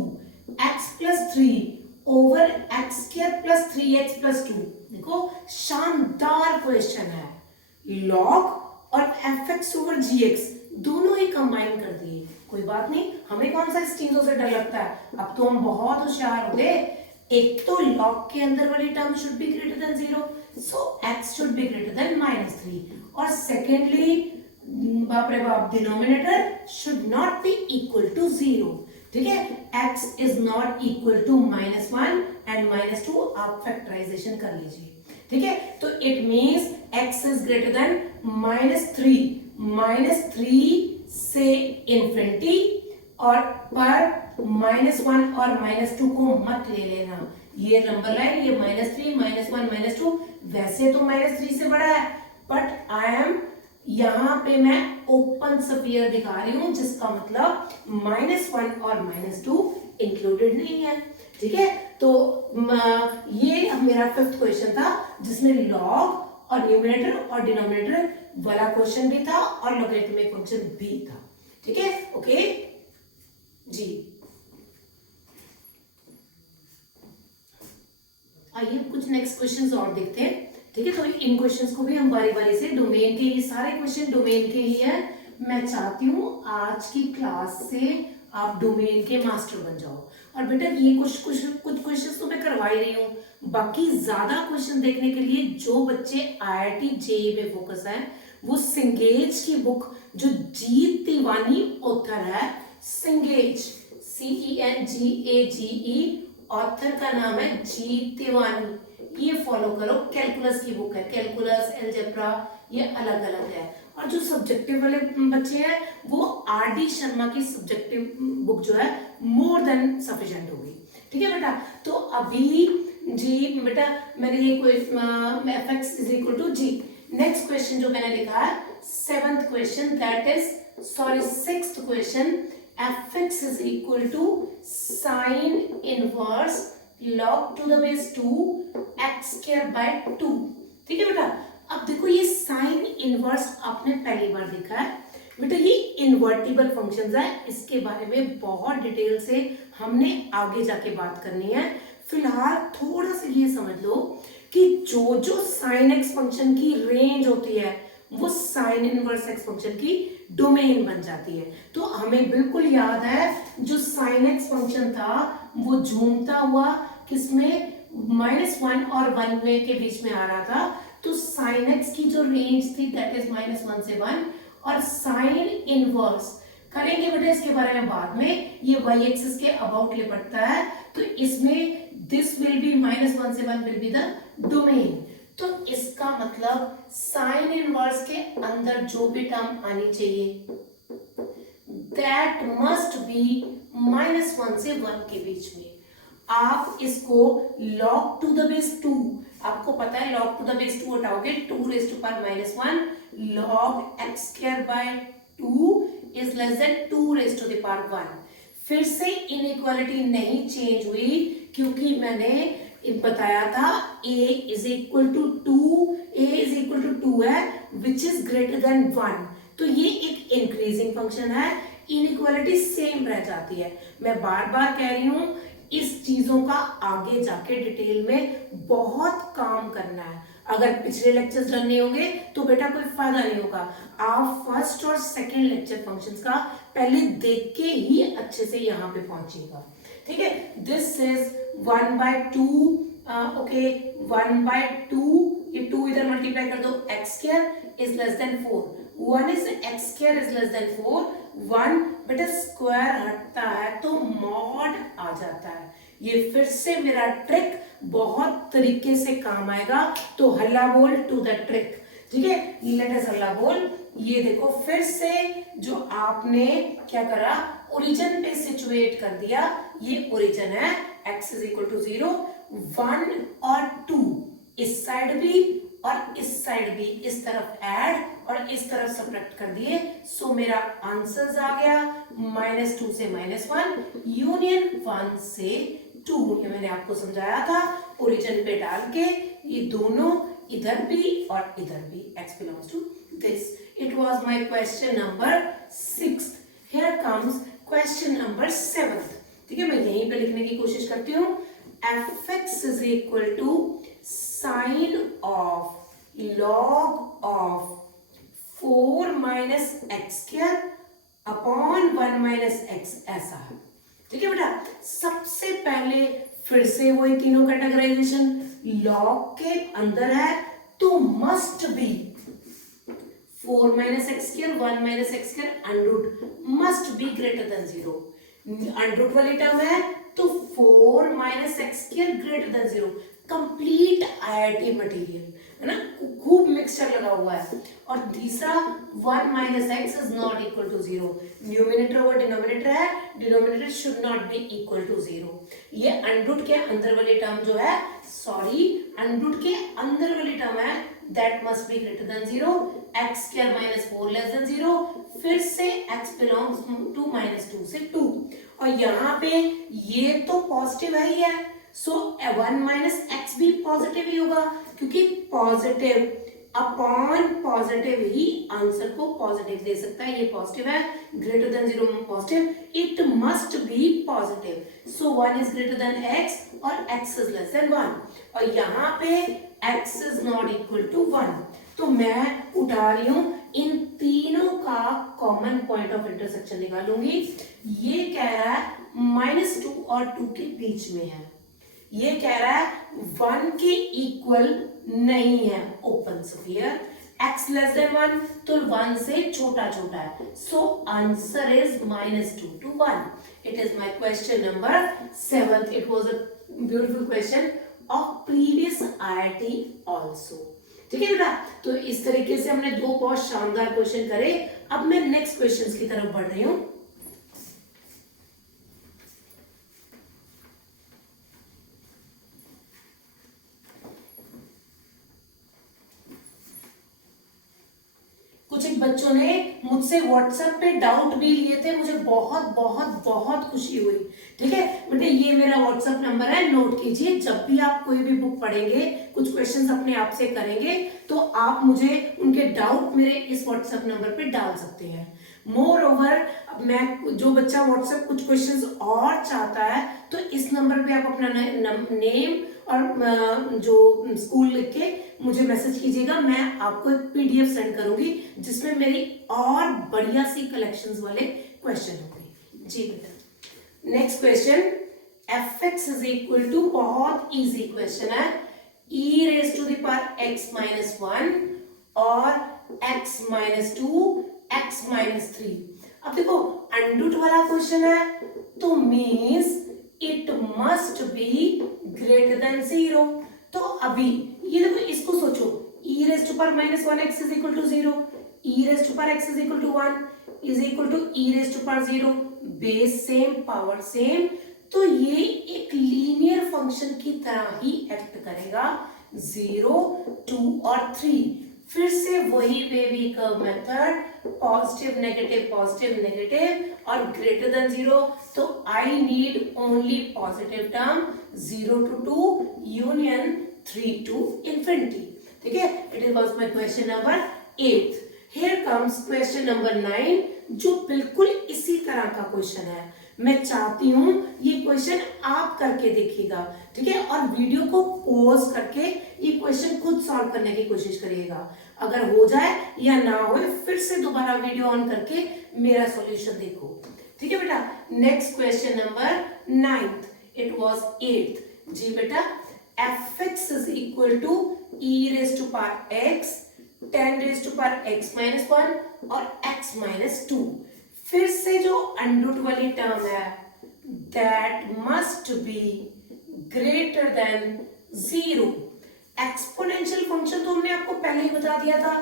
x plus 3 over x square plus 3x plus 2। देखो शानदार question है। log और fx ओवर gx दोनों ही कंबाइन कर दिए, कोई बात नहीं, हमें कौन सा इस चीजों से डर लगता है, अब तो हम बहुत होशियार हो गए। एक तो log के अंदर वाली term should be greater than 0, so x should be greater than -3, और सेकेंडली बाप रे बाप denominator should not be equal to 0। ठीक है, x is not equal to -1 and -2, आप फैक्टराइजेशन कर लीजिए। ठीक है, तो it means x is greater than -3 से इंफिनिटी, और पर -1 और -2 को मत ले लेना, ये नंबर लाइन, ये -3 -1 -2 वैसे तो -3 से बड़ा है, बट आई एम यहाँ पे मैं ओपन स्फीयर दिखा रही हूं, जिसका मतलब -1 और -2 इंक्लूडेड नहीं है। ठीक है, तो ये मेरा 5th क्वेश्चन था, जिसमें लॉग और न्यूमरेटर और डिनोमिनेटर वाला क्वेश्चन भी था और लॉगरिथमिक फंक्शन भी था। ठीक है, ओके जी। आइए कुछ नेक्स्ट क्वेश्चंस और देखते हैं। ठीक है, तो इन क्वेश्चंस को भी हम बारी बारी से, डोमेन के ही सारे क्वेश्चन डोमेन के ही है। मैं चाहती हूँ आज की क्लास से आप डोमेन के मास्टर बन जाओ। और बेटा ये कुछ क्वेश्चंस तो मैं करवा ही रही हूँ, बाकी ज्यादा क्वेश्चन देखने के लिए जो बच्चे IIT JEE में फोकस है, वो सिंगेज की बुक, जो जीत तिवानी ऑथर है, सिंगेज CENGAGE, ऑथर का नाम है जीत तिवानी, ये फॉलो करो। कैलकुलस की बुक है, कैलकुलस, अलजेब्रा, ये अलग अलग है। और जो सब्जेक्टिव वाले बच्चे हैं, वो RD शर्मा की सब्जेक्टिव बुक जो है मोर देन सफिशिएंट होगी। ठीक है बेटा, तो अभी जी बेटा मैंने ये fx इज इक्वल टू जी। नेक्स्ट क्वेश्चन जो मैंने लिखा है 7th question, that is sorry 6th question, fx is equal to sine inverse log to the base 2 x square by 2। ठीक है बेटा, अब देखो ये साइन इनवर्स आपने पहली बार देखा है बेटा, ये इन्वर्टिबल फंक्शंस है, इसके बारे में बहुत डिटेल से हमने आगे जाके बात करनी है। फिलहाल थोड़ा सा ये समझ लो कि जो जो साइन एक्स फंक्शन की रेंज होती है, वो साइन इनवर्स एक्स फंक्शन की डोमेन बन जाती है। तो हमें बिल्कुल याद है, जो साइन एक्स फंक्शन था वो झूमता हुआ किसमें, -1 और 1 के बीच में आ रहा था। तो साइन एक्स की जो रेंज थी दैट इज -1 से 1, और साइन इनवर्स करेंगे बेटा इसके बारे में बाद में, ये y एक्सिस के अबाउट लिपटता है, तो इसमें दिस विल बी -1 से 1 विल बी द डोमेन। तो इसका मतलब साइन इनवर्स के अंदर जो भी टर्म आनी चाहिए दैट मस्ट बी -1 से 1 के बीच में। आप इसको log टू द बेस 2, आपको पता है log टू द बेस 2 हटाओगे 2 raise to power -1, log x square by 2 is less than 2 raised to the power 1। फिर से इनइक्वालिटी नहीं चेंज हुई क्योंकि मैंने बताया था a is equal to 2 है which is greater than 1। तो ये एक इंक्रीजिंग फंक्शन है, इनइक्वालिटी सेम रह जाती है। मैं बार बार कह रही हूं इस चीजों का आगे जाके डिटेल में बहुत काम करना है। अगर पिछले लेक्चर्स डन नहीं होंगे तो बेटा कोई फायदा नहीं होगा। आप फर्स्ट और सेकंड लेक्चर फंक्शंस का पहले देख के ही अच्छे से यहाँ पे पहुंचिएगा, ठीक है। दिस इज 1/2 ओके 1/2, ये 2 इधर मल्टीप्लाई कर दो, x square is less then 4, 1 is x square is less then 4, 1 बेटा स्क्वायर हटता है तो मॉड आ जाता है। ये फिर से मेरा ट्रिक बहुत तरीके से काम आएगा, तो हल्ला बोल टू द ट्रिक, ठीक है। लेट अस हल्ला बोल। ये देखो फिर से जो आपने क्या करा, ओरिजिन पे सिचुएट कर दिया। ये ओरिजिन है x इज इक्वल टू 0, 1 और 2 इस साइड भी और इस साइड भी इस तरफ ऐड और इस तरफ सब्ट्रैक्ट कर दिए। सो मेरा आंसर आ गया -2 से -1 यूनियन 1 से 2। ये मैंने आपको समझाया था ओरिजिन पे डाल के, ये दोनों इधर भी और इधर भी x belongs to this। It was my question number 6। Here comes question number 7। ठीक है, मैं यहीं पे लिखने की कोशिश करती हूँ। fx is equal to sin of log of 4 minus x square upon 1 minus x, ऐसा है, ठीक है बेटा। सबसे पहले फिर से वही तीनों कैटेगराइजेशन, लॉग के अंदर है तो must B 4 minus x square 1 minus x square under root must be greater than 0। Under root वाली टर्म है तो 4 minus x square greater than 0। Complete IIT material है ना, खूब मिक्सचर लगा हुआ है। और तीसरा 1 minus x is not equal to 0। Numerator और डिनोमिनेटर है, denominator should not be equal to 0। ये अंडररूट के अंदर वाली टर्म जो है, सॉरी अंडररूट के अंदर वाली टर्म है, that must be greater than 0। x square minus 4 less than 0, फिर से x बिलोंग्स टू -2 से 2। और यहाँ पे ये तो पॉजिटिव है ही है, सो 1 माइनस x भी पॉजिटिव ही होगा क्योंकि पॉजिटिव अपॉन पॉजिटिव ही आंसर को पॉजिटिव दे सकता है। ये पॉजिटिव है, greater than 0 positive, it must be positive. So 1 is greater than x और x इज लेस देन 1। और यहाँ पे x is not equal to 1। तो मैं उठा रही हूं इन तीनों का कॉमन पॉइंट ऑफ इंटरसेक्शन निकालूंगी। ये कह रहा है -2 और 2 के बीच में है, ये कह रहा है 1 के इक्वल नहीं है open sphere, x less than 1 तो 1 से छोटा छोटा है। So answer is -2 to 1। It is my question number 7। It was a beautiful question of previous IIT also, ठीक है बेटा। तो इस तरीके से हमने दो बहुत शानदार क्वेश्चन करे। अब मैं नेक्स्ट क्वेश्चंस की तरफ बढ़ रही हूं। कुछ एक बच्चों ने मुझसे व्हाट्सएप पे डाउट भी लिए थे, मुझे बहुत बहुत बहुत खुशी हुई, ठीक है बेटे। ये मेरा व्हाट्सएप नंबर है, नोट कीजिए। जब भी आप कोई भी बुक पढ़ेंगे, कुछ क्वेश्चंस अपने आप से करेंगे, तो आप मुझे उनके डाउट मेरे इस व्हाट्सएप नंबर पे डाल सकते हैं। मोर ओवर, मैं जो बच्चा व्हाट्सएप कुछ क्वेश्चंस और चाहता है तो इस नंबर पे आप अपना नेम और जो स्कूल लिख के मुझे मैसेज कीजिएगा। मैं आपको एक PDF सेंड करूंगी जिसमें मेरी और बढ़िया सी कलेक्शंस वाले क्वेश्चन होंगे। जी बेटा, next question fx is equal to, बहुत इजी क्वेश्चन है, e raise to the power x minus 1 और x माइनस 2 x माइनस 3। अब देखो अंडररूट वाला क्वेश्चन है तो means it must be greater than 0। तो अभी ये देखो, इसको सोचो, e raise to power minus 1x is equal to 0, e raise to power x is equal to 1 is equal to e raise to power 0, base same power same. तो ये एक linear function की तरह ही एक्ट करेगा। 0 2 और 3 फिर से वही wavy curve method, positive negative और ग्रेटर देन 0, तो I need only positive term 0 to 2 union 3 to infinity. ठीक है, it was my question number 8. Here comes question number 9, जो बिल्कुल इसी तरह का क्वेश्चन है. मैं चाहती हूं ये क्वेश्चन आप करके देखिएगा, ठीक है, और वीडियो को पॉज करके ये क्वेश्चन खुद सॉल्व करने की कोशिश करिएगा. अगर हो जाए या ना हो, फिर से दोबारा वीडियो ऑन करके मेरा सॉल्यूशन देखो. ठीक है बेटा. Next question number 9th, it was 8th. जी बेटा, fx is equal to e raised to power x, 10 raised to power x minus 1 और x minus 2. फिर से जो अंडर वाली टर्म है, that must be greater than 0. Exponential function तो हमने आपको पहले ही बता दिया था,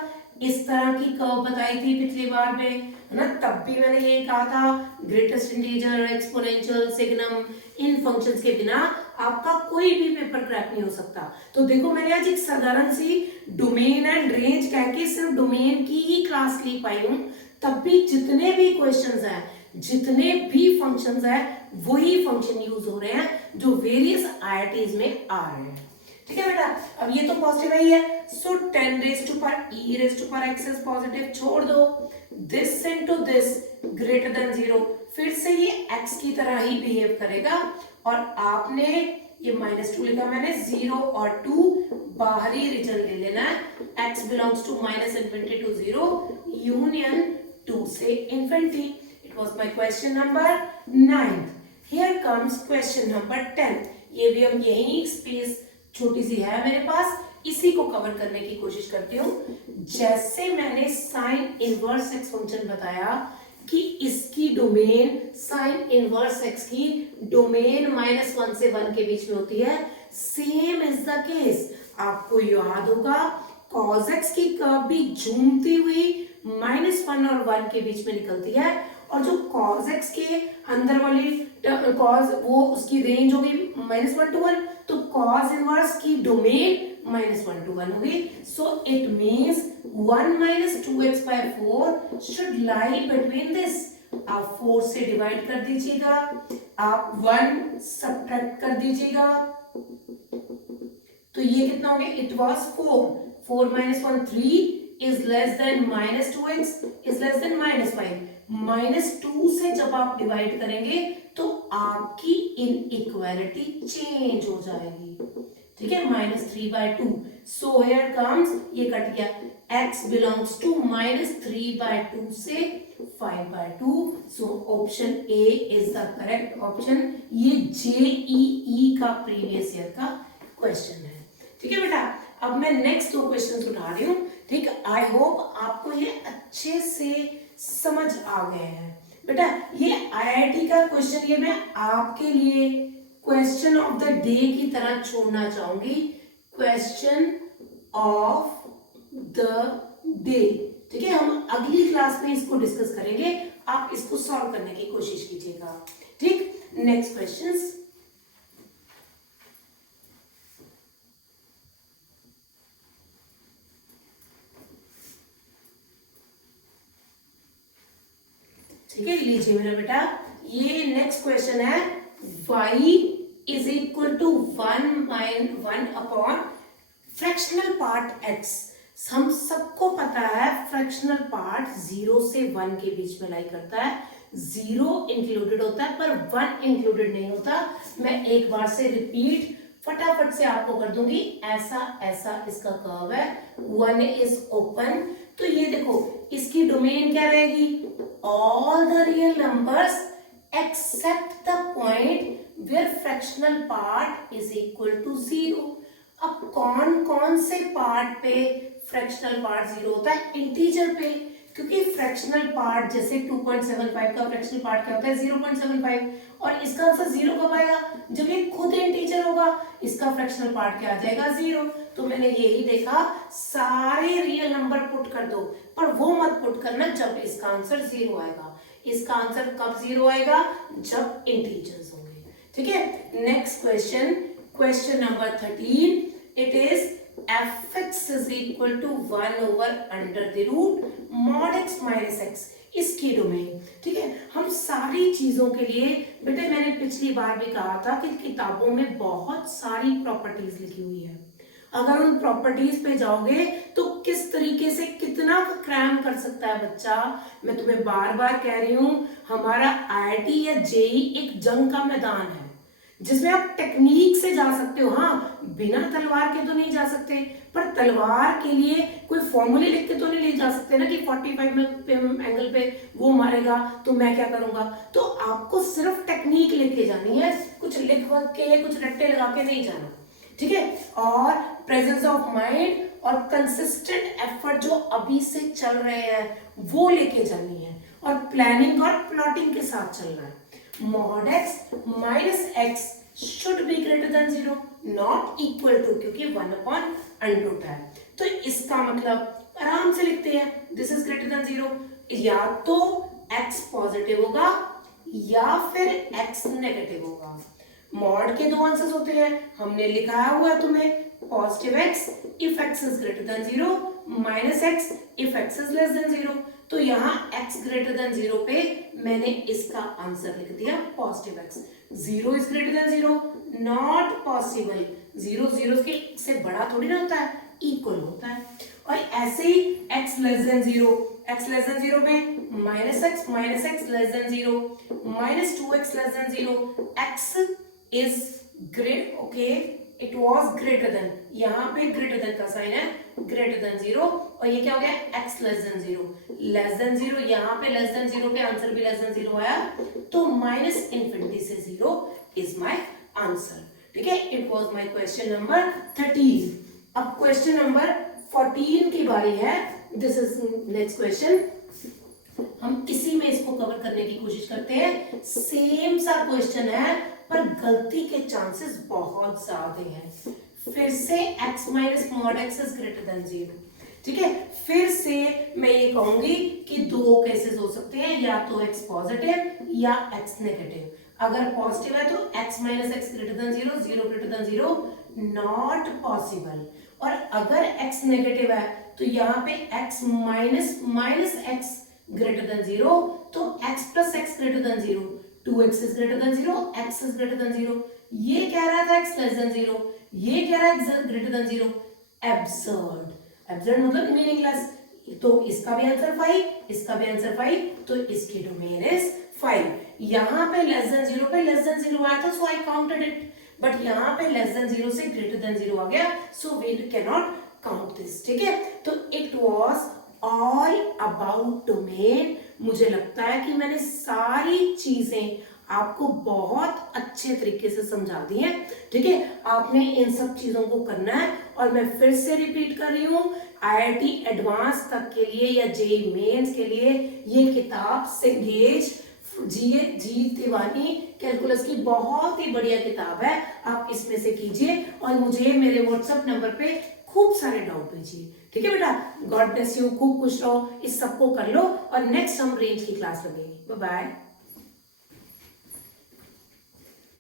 इस तरह की कर्व बताई थी पिछली बार में, है ना. तब भी मैंने ये कहा था, ग्रेटेस्ट इंटीजर, एक्सपोनेंशियल, सिग्नम, इन फंक्शंस के बिना आपका कोई भी पेपर क्रैक नहीं हो सकता. तो देखो, मैंने आज एक साधारण सी डोमेन एंड रेंज कह के सिर्फ डोमेन की ही क्लास ली पाई हूं. तब भी जितने भी क्वेश्चंस हैं, जितने भी फंक्शंस हैं, वही फंक्शन यूज हो रहे हैं जो वेरियस आईआईटीज में आ रहे हैं. ठीक है बेटा. अब ये तो पॉजिटिव ही है, सो 10 raised to power e raised to power x is positive. छोड़ दो this into this greater than 0. फिर से ये x की तरह ही बिहेव करेगा, और आपने ये -2 लिखा मैंने, 0 और 2 बाहरी रीजन ले लेना है. x belongs to -infinity to 0 union 2 से infinity. It was my question number 9. Here comes question number 10. ये भी हम यही स्पेस छोटी सी है मेरे पास, इसी को कवर करने की कोशिश करती हूँ. जैसे मैंने साइन इनवर्स एक्स फंक्शन बताया कि इसकी डोमेन साइन इनवर्स एक्स की डोमेन -1 से 1 के बीच में होती है, सेम इज द केस. आपको याद होगा cos x की कर्व भी झूमती हुई -1 और 1 के बीच में निकलती है, और जो cos x के अंदर वाली cos, वो उसकी रेंज होगी -1 to 1, तो cos इनवर्स की डोमेन -1 to 1 होगी. So it means 1 minus 2x by 4 should lie between this. आप 4 से डिवाइड कर दीजिएगा, आप 1 सब्ट्रैक्ट कर दीजिएगा, तो ये कितना हो गया? It was 4 minus 1 3 is less than -2x is less than -5. -2 से जब आप डिवाइड करेंगे तो आपकी इनइक्वालिटी चेंज हो जाएगी. ठीक है, -3/2. सो हियर कम्स, ये कट गया, x बिलोंग्स टू -3/2 से 5/2. So option A is the correct option. ये जेईई का प्रीवियस ईयर का क्वेश्चन है. ठीक है बेटा. अब मैं नेक्स्ट 2 क्वेश्चन उठा रही हूँ. ठीक है, आई होप आपको ये अच्छे से समझ आ गए हैं. बेटा, ये आईआईटी का क्वेश्चन, ये मैं आपके लिए क्वेश्चन ऑफ द डे की तरह छोड़ना चाहूंगी. Question of the day. ठीक है, हम अगली क्लास में इसको डिस्कस करेंगे. आप इसको सॉल्व करने की कोशिश कीजिएगा. ठीक, नेक्स्ट क्वेश्चंस. ठीक है, लीजिए मेरा बेटा, ये नेक्स्ट क्वेश्चन है. y is equal to 1 upon fractional part x. हम सबको पता है फ्रैक्शनल पार्ट 0 से 1 के बीच में लाई करता है. 0 इंक्लूडेड होता है पर 1 इंक्लूडेड नहीं होता. मैं एक बार से रिपीट फटाफट से आपको कर दूंगी. ऐसा ऐसा इसका कर्व है, 1 इज ओपन. तो ये देखो, इसकी डोमेन क्या रहेगी? All the real numbers except the point where fractional part is equal to 0. अब कौन कौन से पार्ट पे फ्रैक्शनल पार्ट 0 होता है? इंटीजर पे, क्योंकि फ्रैक्शनल पार्ट जैसे 2.75 का फ्रैक्शनल पार्ट क्या होता है? 0.75. और इसका आंसर 0 कब आएगा? जब ये खुद इंटीजर होगा. इसका फ्रैक्शनल पार्ट क्या आ जाएगा? 0. तो मैंने यही देखा, सारे रियल नंबर पुट कर दो, पर वो मत पुट करना जब इसका आंसर 0 आएगा. इसका आंसर कब 0 आएगा? जब इंटीजर्स होंगे. ठीक है, next question, question number 13. It is fx is equal to 1 over under the root mod x minus x, इसकी डोमेन। ठीक है, हम सारी चीजों के लिए बेटे मैंने पिछली बार भी कहा था कि किताबों में बहुत सारी प्रॉपर्टीज लिखी हुई है, अगर उन प्रॉपर्टीज पे जाओगे तो किस तरीके से कितना क्रैम कर सकता है बच्चा। मैं तुम्हें बार बार कह रही हूं, हमारा आईआईटी या जेई एक जंग का मैदान है जिसमें आप टेक्निक से जा सकते हो। हाँ, बिना तलवार के तो नहीं जा सकते, पर तलवार के लिए कोई फॉर्मूले लिख के तो नहीं ले जा सकते ना कि 45 में एंगल पे वो मारेगा तो मैं क्या करूंगा। तो आपको सिर्फ टेक्निक लेके जानी है, कुछ लिख वख के कुछ रट्टे लगा के नहीं जाना। ठीक है, और प्रेजेंस ऑफ माइंड और कंसिस्टेंट एफर्ट जो अभी से चल रहे हैं वो लेके जानी है, और प्लानिंग और प्लॉटिंग के साथ चलना है। mod x minus x should be greater than 0, not equal to, क्योंकि 1 upon under root है। तो इसका मतलब आराम से लिखते हैं, this is greater than 0, या तो x पॉजिटिव होगा या फिर x नेगेटिव होगा। मॉड के दो आंसर्स होते हैं, हमने लिखा हुआ है तुम्हें, positive x if x is greater than 0, minus x if x is less than 0। तो यहाँ x greater than 0 पे मैंने इसका आंसर लिख दिया positive x। 0 is greater than 0, not possible, 0 0 के से बड़ा थोड़ी ना होता है, इक्वल होता है। और ऐसे ही x less than 0 पे minus x less than 0, minus 2x less than 0, x is great, okay, it was greater than, यहाँ पे greater than का साइन है, greater than 0, और ये क्या हो गया x less than 0, less than 0, यहाँ पे less than 0 पे आंसर भी less than 0 आया, तो माइनस इन्फिनिटी से 0 is my answer। ठीक है, it was my question number 13। अब question number 14 की बारी है, this is next question। हम इसी में इसको कवर करने की कोशिश करते हैं, सेम सा क्वेश्चन है पर गलती के चांसेस बहुत ज्यादा हैं। फिर से x minus mod x is greater than 0। ठीक है, फिर से मैं ये कहूंगी कि दो केसेस हो सकते हैं, या तो x पॉजिटिव या x नेगेटिव। अगर पॉजिटिव है तो x minus x greater than 0, 0 greater than 0, not possible. और अगर x नेगेटिव है तो यहाँ पे x minus x greater than 0, तो x plus x greater than 0, 2x is greater than 0, x is greater than 0। ये कह रहा था x less than 0, ये कह रहा है x greater than 0। Absurd, absurd मतलब मीनिंगलेस। तो इसका भी आंसर 5, इसका भी आंसर 5, तो इसकी डोमेन इज 5। यहाँ पे लेस देन 0 पे लेस देन 0 आया था, सो आई काउंटेड इट, बट यहाँ पे लेस देन 0 से ग्रेटर देन 0 आ गया, so we can not count this. ठीक है, तो it was all about domain. मुझे लगता है कि मैंने सारी चीजें आपको बहुत अच्छे तरीके से समझा दी हैं। ठीक है, आपने इन सब चीजों को करना है, और मैं फिर से रिपीट कर रही हूँ, आईआईटी एडवांस तक के लिए या जेईई मेंस के लिए ये किताब सिंगेज जी तिवारी कैलकुलस की बहुत ही बढ़िया किताब है। आप इसमें से कीजिए और मुझे मेरे व्हाट्सएप नंबर पे खूब सारे डाउट भेजिए। ठीक है बेटा, गॉड ब्लेस यू, खूब खुश रहो, इस सबको कर लो, और नेक्स्ट हम रेंज की क्लास लगेगी। Bye bye.